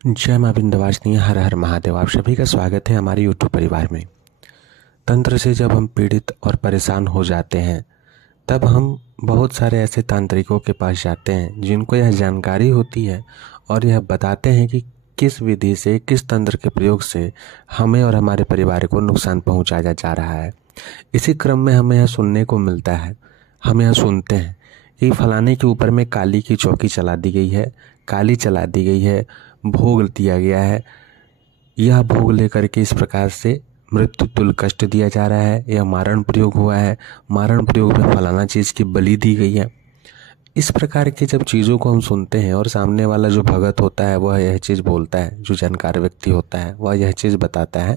जय मां विंध्यवासिनी, हर हर महादेव। आप सभी का स्वागत है हमारे यूट्यूब परिवार में। तंत्र से जब हम पीड़ित और परेशान हो जाते हैं तब हम बहुत सारे ऐसे तांत्रिकों के पास जाते हैं जिनको यह जानकारी होती है और यह बताते हैं कि किस विधि से, किस तंत्र के प्रयोग से हमें और हमारे परिवार को नुकसान पहुंचाया जा रहा है। इसी क्रम में हमें यह सुनने को मिलता है, हम यह सुनते हैं कि फलाने के ऊपर में काली की चौकी चला दी गई है, काली चला दी गई है, भोग दिया गया है, यह भोग लेकर के इस प्रकार से मृत्यु तुल्य कष्ट दिया जा रहा है, यह मारण प्रयोग हुआ है, मारण प्रयोग में फलाना चीज की बलि दी गई है। इस प्रकार की जब चीज़ों को हम सुनते हैं और सामने वाला जो भगत होता है वह यह चीज़ बोलता है, जो जानकार व्यक्ति होता है वह यह चीज़ बताता है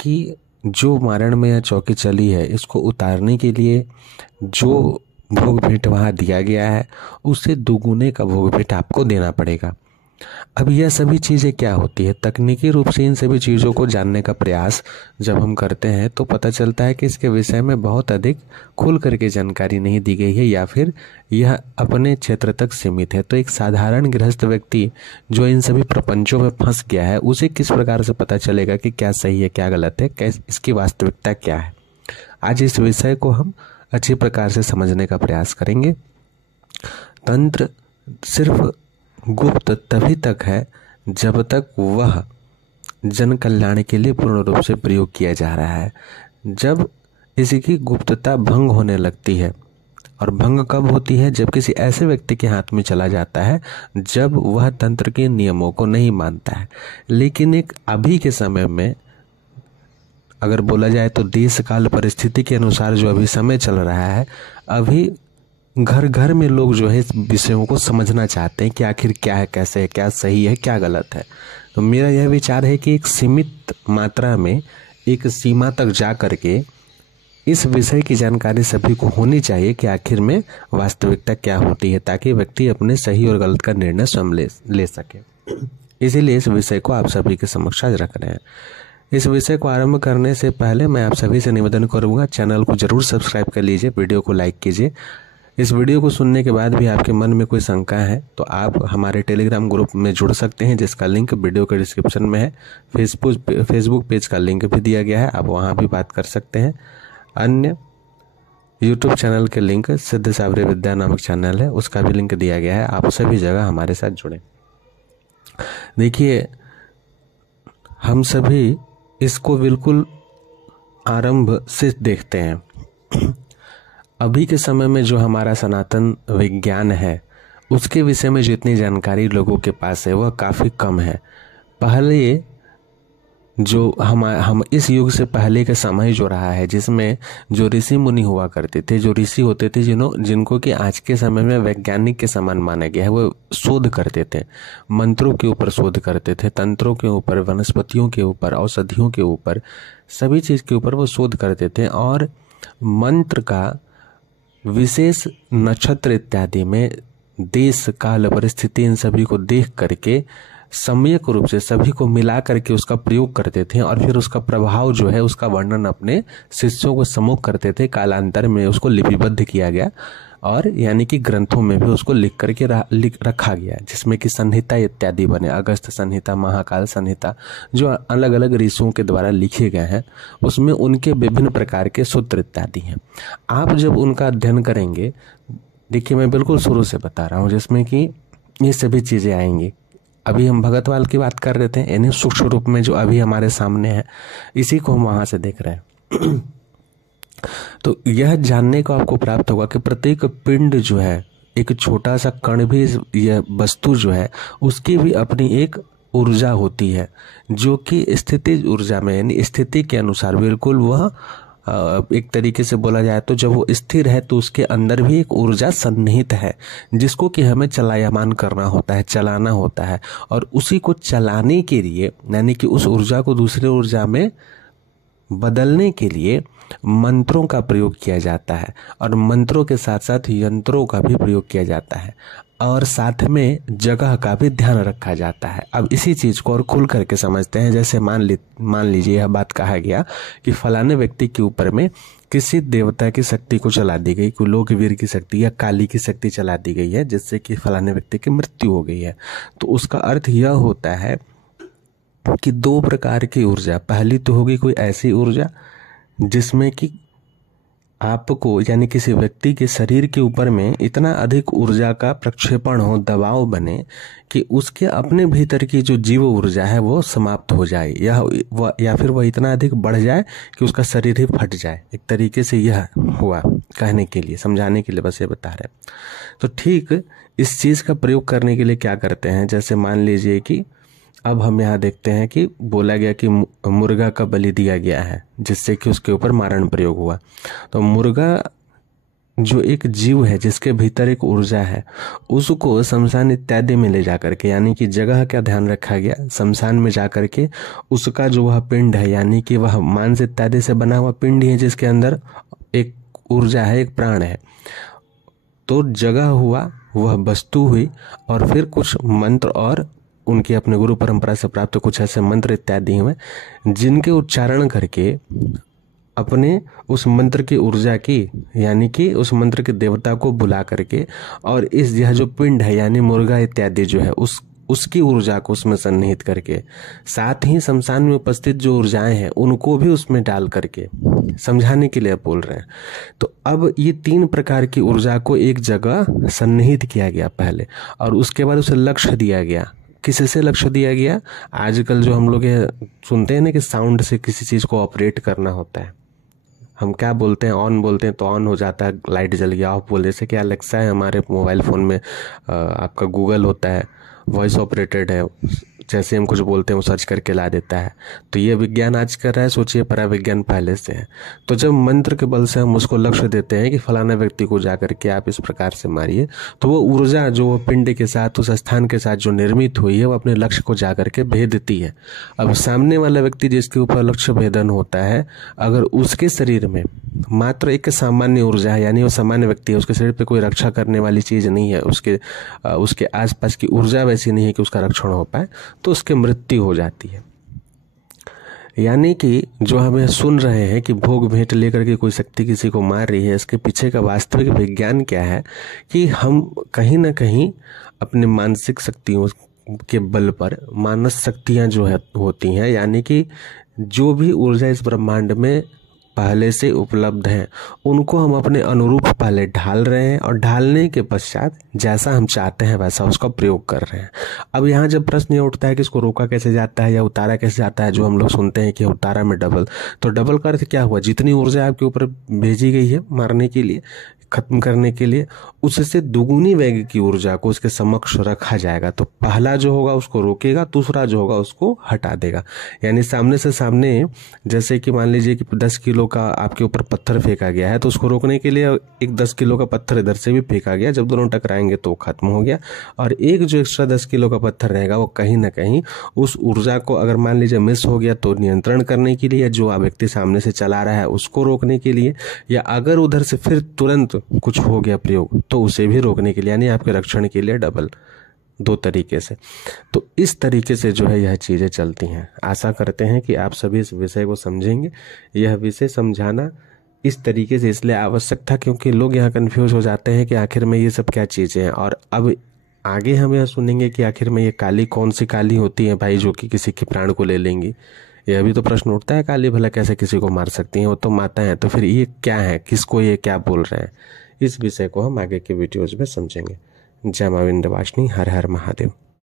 कि जो मारण में यह चौकी चली है इसको उतारने के लिए जो भोग भेंट वहाँ दिया गया है उससे दुगुने का भोग भेंट आपको देना पड़ेगा। अब यह सभी चीज़ें क्या होती है, तकनीकी रूप से इन सभी चीज़ों को जानने का प्रयास जब हम करते हैं तो पता चलता है कि इसके विषय में बहुत अधिक खुल करके जानकारी नहीं दी गई है या फिर यह अपने क्षेत्र तक सीमित है। तो एक साधारण गृहस्थ व्यक्ति जो इन सभी प्रपंचों में फंस गया है उसे किस प्रकार से पता चलेगा कि क्या सही है, क्या गलत है, क्या इसकी वास्तविकता क्या है। आज इस विषय को हम अच्छी प्रकार से समझने का प्रयास करेंगे। तंत्र सिर्फ गुप्त तभी तक है जब तक वह जन कल्याण के लिए पूर्ण रूप से प्रयोग किया जा रहा है। जब इसकी गुप्तता भंग होने लगती है, और भंग कब होती है, जब किसी ऐसे व्यक्ति के हाथ में चला जाता है जब वह तंत्र के नियमों को नहीं मानता है। लेकिन एक अभी के समय में अगर बोला जाए तो देश काल परिस्थिति के अनुसार जो अभी समय चल रहा है, अभी घर घर में लोग जो है इस विषयों को समझना चाहते हैं कि आखिर क्या है, कैसे है, क्या सही है, क्या गलत है। तो मेरा यह विचार है कि एक सीमित मात्रा में, एक सीमा तक जा करके इस विषय की जानकारी सभी को होनी चाहिए कि आखिर में वास्तविकता क्या होती है, ताकि व्यक्ति अपने सही और गलत का निर्णय स्वयं ले सके। इसीलिए इस विषय को आप सभी के समक्ष आज रख रहे हैं। इस विषय को आरंभ करने से पहले मैं आप सभी से निवेदन करूंगा, चैनल को जरूर सब्सक्राइब कर लीजिए, वीडियो को लाइक कीजिए। इस वीडियो को सुनने के बाद भी आपके मन में कोई शंका है तो आप हमारे टेलीग्राम ग्रुप में जुड़ सकते हैं, जिसका लिंक वीडियो के डिस्क्रिप्शन में है। फेसबुक पेज का लिंक भी दिया गया है, आप वहां भी बात कर सकते हैं। अन्य यूट्यूब चैनल के लिंक, सिद्ध सावरे विद्या नामक चैनल है, उसका भी लिंक दिया गया है। आप सभी जगह हमारे साथ जुड़े। देखिए, हम सभी इसको बिल्कुल आरंभ से देखते हैं। अभी के समय में जो हमारा सनातन विज्ञान है उसके विषय में जितनी जानकारी लोगों के पास है वह काफ़ी कम है। पहले जो हम इस युग से पहले का समय जो रहा है, जिसमें जो ऋषि मुनि हुआ करते थे, जो ऋषि होते थे जिनको कि आज के समय में वैज्ञानिक के समान माना गया है, वो शोध करते थे, मंत्रों के ऊपर शोध करते थे, तंत्रों के ऊपर, वनस्पतियों के ऊपर, औषधियों के ऊपर, सभी चीज़ के ऊपर वो शोध करते थे। और मंत्र का विशेष नक्षत्र इत्यादि में देश काल परिस्थिति इन सभी को देख करके सम्यक रूप से सभी को मिला करके उसका प्रयोग करते थे और फिर उसका प्रभाव जो है उसका वर्णन अपने शिष्यों को सम्मुख करते थे। कालांतर में उसको लिपिबद्ध किया गया और यानी कि ग्रंथों में भी उसको लिख करके रखा गया, जिसमें कि संहिता इत्यादि बने। अगस्त संहिता, महाकाल संहिता, जो अलग अलग ऋषियों के द्वारा लिखे गए हैं, उसमें उनके विभिन्न प्रकार के सूत्र इत्यादि हैं। आप जब उनका अध्ययन करेंगे, देखिए मैं बिल्कुल शुरू से बता रहा हूँ, जिसमें कि ये सभी चीज़ें आएंगी। अभी हम भगतवाल की बात कर रहे थे, यानी सूक्ष्म रूप में जो अभी हमारे सामने है, इसी को हम वहाँ से देख रहे हैं। तो यह जानने को आपको प्राप्त होगा कि प्रत्येक पिंड जो है, एक छोटा सा कण भी, यह वस्तु जो है उसकी भी अपनी एक ऊर्जा होती है, जो कि स्थिति ऊर्जा में, यानी स्थिति के अनुसार बिल्कुल वह एक तरीके से बोला जाए तो जब वो स्थिर है तो उसके अंदर भी एक ऊर्जा सन्निहित है, जिसको कि हमें चलायमान करना होता है, चलाना होता है। और उसी को चलाने के लिए, यानी कि उस ऊर्जा को दूसरी ऊर्जा में बदलने के लिए मंत्रों का प्रयोग किया जाता है, और मंत्रों के साथ साथ यंत्रों का भी प्रयोग किया जाता है। और साथ में जगह का भी ध्यान रखा जाता है। अब इसी चीज को और खुल करके समझते हैं। जैसे मान लीजिए यह बात कहा गया कि फलाने व्यक्ति के ऊपर में किसी देवता की शक्ति को चला दी गई, कोई लोकवीर की शक्ति या काली की शक्ति चला दी गई है, जिससे कि फलाने व्यक्ति की मृत्यु हो गई है। तो उसका अर्थ यह होता है कि दो प्रकार की ऊर्जा, पहली तो होगी कोई ऐसी ऊर्जा जिसमें कि आपको यानी किसी व्यक्ति के शरीर के ऊपर में इतना अधिक ऊर्जा का प्रक्षेपण हो, दबाव बने कि उसके अपने भीतर की जो जीव ऊर्जा है वो समाप्त हो जाए, या फिर वह इतना अधिक बढ़ जाए कि उसका शरीर ही फट जाए। एक तरीके से यह हुआ, कहने के लिए, समझाने के लिए बस ये बता रहे हैं। तो ठीक इस चीज का प्रयोग करने के लिए क्या करते हैं, जैसे मान लीजिए कि अब हम यहाँ देखते हैं कि बोला गया कि मुर्गा का बलि दिया गया है, जिससे कि उसके ऊपर मारण प्रयोग हुआ। तो मुर्गा जो एक जीव है जिसके भीतर एक ऊर्जा है, उसको शमशान इत्यादि में ले जाकर के, यानी कि जगह का ध्यान रखा गया, शमशान में जाकर के उसका जो वह पिंड है, यानी कि वह मांस इत्यादि से बना हुआ पिंड ही है जिसके अंदर एक ऊर्जा है, एक प्राण है। तो जगह हुआ, वह वस्तु हुई, और फिर कुछ मंत्र और उनके अपने गुरु परंपरा से प्राप्त कुछ ऐसे मंत्र इत्यादि हुए जिनके उच्चारण करके अपने उस मंत्र की ऊर्जा की, यानी कि उस मंत्र के देवता को बुला करके, और इस यह जो पिंड है यानी मुर्गा इत्यादि जो है उसकी ऊर्जा को उसमें सन्निहित करके, साथ ही शमशान में उपस्थित जो ऊर्जाएं हैं उनको भी उसमें डाल करके, समझाने के लिए बोल रहे हैं। तो अब ये 3 प्रकार की ऊर्जा को एक जगह सन्निहित किया गया पहले, और उसके बाद उसे लक्ष्य दिया गया। किससे लक्ष्य दिया गया? आजकल जो हम लोग सुनते हैं ना कि साउंड से किसी चीज को ऑपरेट करना होता है, हम क्या बोलते हैं, ऑन बोलते हैं तो ऑन हो जाता है, लाइट जल गया, ऑफ बोलने से क्या अलेक्सा है हमारे मोबाइल फोन में, आपका गूगल होता है, वॉइस ऑपरेटेड है, जैसे हम कुछ बोलते हैं वो सर्च करके ला देता है। तो ये विज्ञान आज कर रहा है, सोचिए पराविज्ञान पहले से है। तो जब मंत्र के बल से हम उसको लक्ष्य देते हैं कि फलाना व्यक्ति को जाकर के आप इस प्रकार से मारिए, तो वो ऊर्जा जो वो पिंड के साथ, उस स्थान के साथ जो निर्मित हुई है, वो अपने लक्ष्य को जाकर के भेदती है। अब सामने वाला व्यक्ति जिसके ऊपर लक्ष्य भेदन होता है, अगर उसके शरीर में मात्र एक सामान्य ऊर्जा है, यानी वो सामान्य व्यक्ति है, उसके शरीर पे कोई रक्षा करने वाली चीज नहीं है, उसके आसपास की ऊर्जा वैसी नहीं है कि उसका रक्षण हो पाए, तो उसकी मृत्यु हो जाती है। यानी कि जो हमें सुन रहे हैं कि भोग भेंट लेकर के कोई शक्ति किसी को मार रही है, इसके पीछे का वास्तविक विज्ञान क्या है कि हम कहीं ना कहीं अपने मानसिक शक्तियों के बल पर, मानस शक्तियां जो है होती हैं, यानी कि जो भी ऊर्जा इस ब्रह्मांड में पहले से उपलब्ध हैं, उनको हम अपने अनुरूप पहले ढाल रहे हैं, और ढालने के पश्चात जैसा हम चाहते हैं वैसा उसका प्रयोग कर रहे हैं। अब यहाँ जब प्रश्न ये उठता है कि इसको रोका कैसे जाता है या उतारा कैसे जाता है, जो हम लोग सुनते हैं कि उतारा में डबल, तो डबल का अर्थ क्या हुआ? जितनी ऊर्जा आपके ऊपर भेजी गई है मारने के लिए, खत्म करने के लिए, उससे दुगुनी वेग की ऊर्जा को उसके समक्ष रखा जाएगा। तो पहला जो होगा उसको रोकेगा, दूसरा जो होगा उसको हटा देगा। यानी सामने से सामने, जैसे कि मान लीजिए कि 10 किलो का आपके ऊपर पत्थर फेंका गया है, तो उसको रोकने के लिए एक 10 किलो का पत्थर इधर से भी फेंका गया, जब दोनों टकराएंगे तो खत्म हो गया। और एक जो एक्स्ट्रा 10 किलो का पत्थर रहेगा वो कहीं ना कहीं उस ऊर्जा को, अगर मान लीजिए मिस हो गया तो नियंत्रण करने के लिए, जो व्यक्ति सामने से चला रहा है उसको रोकने के लिए, या अगर उधर से फिर तुरंत कुछ हो गया प्रयोग तो उसे भी रोकने के लिए, यानी आपके रक्षण के लिए डबल, 2 तरीके से। तो इस तरीके से जो है यह चीजें चलती हैं। आशा करते हैं कि आप सभी इस विषय को समझेंगे। यह विषय समझाना इस तरीके से इसलिए आवश्यक था क्योंकि लोग यहाँ कंफ्यूज हो जाते हैं कि आखिर में ये सब क्या चीजें हैं। और अब आगे हम यह सुनेंगे कि आखिर में ये काली कौन सी काली होती है भाई, जो कि किसी के प्राण को ले लेंगी। यह भी तो प्रश्न उठता है, काली भला कैसे किसी को मार सकती हैं, वो तो माता है, तो फिर ये क्या है, किसको ये क्या बोल रहे हैं, इस विषय को हम आगे के वीडियोज में समझेंगे। जय मां विंध्यवासिनी, हर हर महादेव।